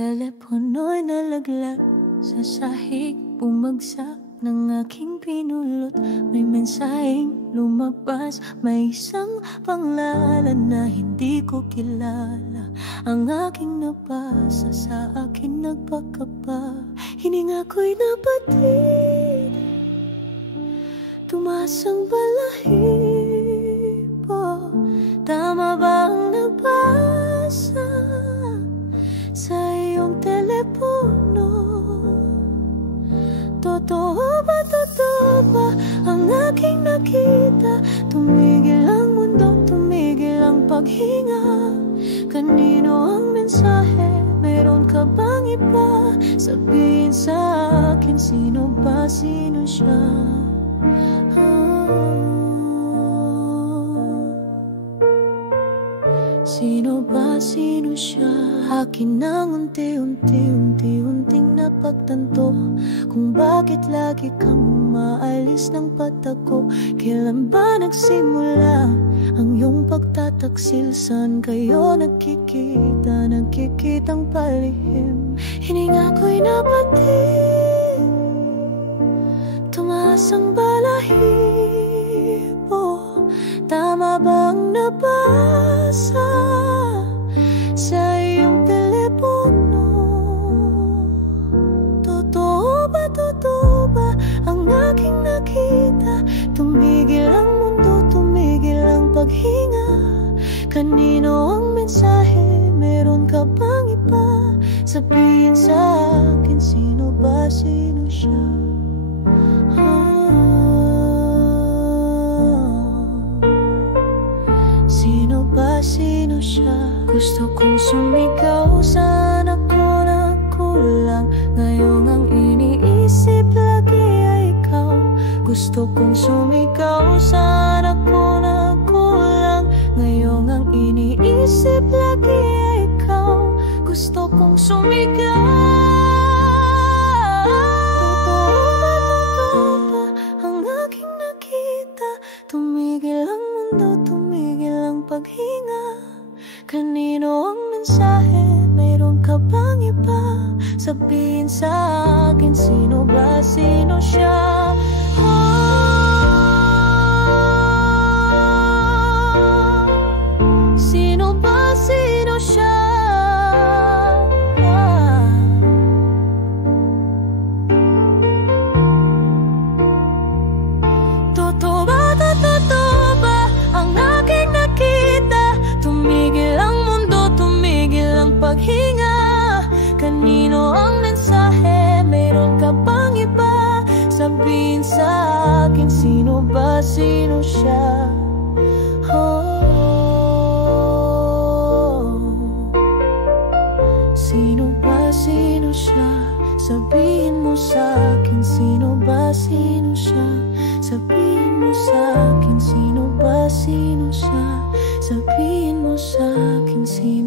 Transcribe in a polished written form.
Telepono'y nalaglag sa sahig, bumagsak ng aking pinulot. May mensaheng lumabas, may isang pangalan na hindi ko kilala. Ang aking nabasa, sa akin nagpakapa. Hininga ko'y napatid, tumaas ang balahibo. Tama ba ang nabasa sa iyong telepono? Totoo ba ang aking nakita? Tumigil ang mundo, tumigil ang paghinga. Kanino ang mensahe? Meron ka bang iba? Sabihin sa akin, sino ba, sino siya? Sino ba, sino siya? Akin ang unti-unting napagtanto kung bakit lagi kang umaalis ng patako. Kailan ba nagsimula ang iyong pagtataksil? Saan kayo nagkikitang palihim? Hininga ko'y napatid, tumaas ang balahibo. Tama bang nabasa sa iyong telepono? Totoo ba ang aking nakita? Tumigil ang mundo, tumigil ang paghinga. Kanino ang mensahe? Meron ka bang iba? Sabihin sa akin, sino ba, sino siya? Sino ba, sino siya? Gusto kong sumigaw, sana ko na kulang. Ngayon ang iniisip lagi ay ikaw. Gusto kong sumigaw, sana ko na kulang. Ngayon ang iniisip lagi ay ikaw. Gusto kong sumigaw. Totoo ba ang aking nakita? Tumigil ang mundo, tumigil ang paghinga. Kanino ang mensahe? Mayroon ka bang iba? Sabihin sa akin, sino ba, sino siya? Sino ba, sino siya? Totoo ba ang aking nakita? Tumigil ang mundo, tumigil ang paghinga. Kanino ang mensahe? Mayroon ka bang iba? Sabihin sa akin, sino ba, sino siya? Sino ba, sino siya? Sabihin mo sa akin, sino ba, sino siya? Sabihin mo sa akin, sino ba, sino siya? Sabihin mo sa akin, sino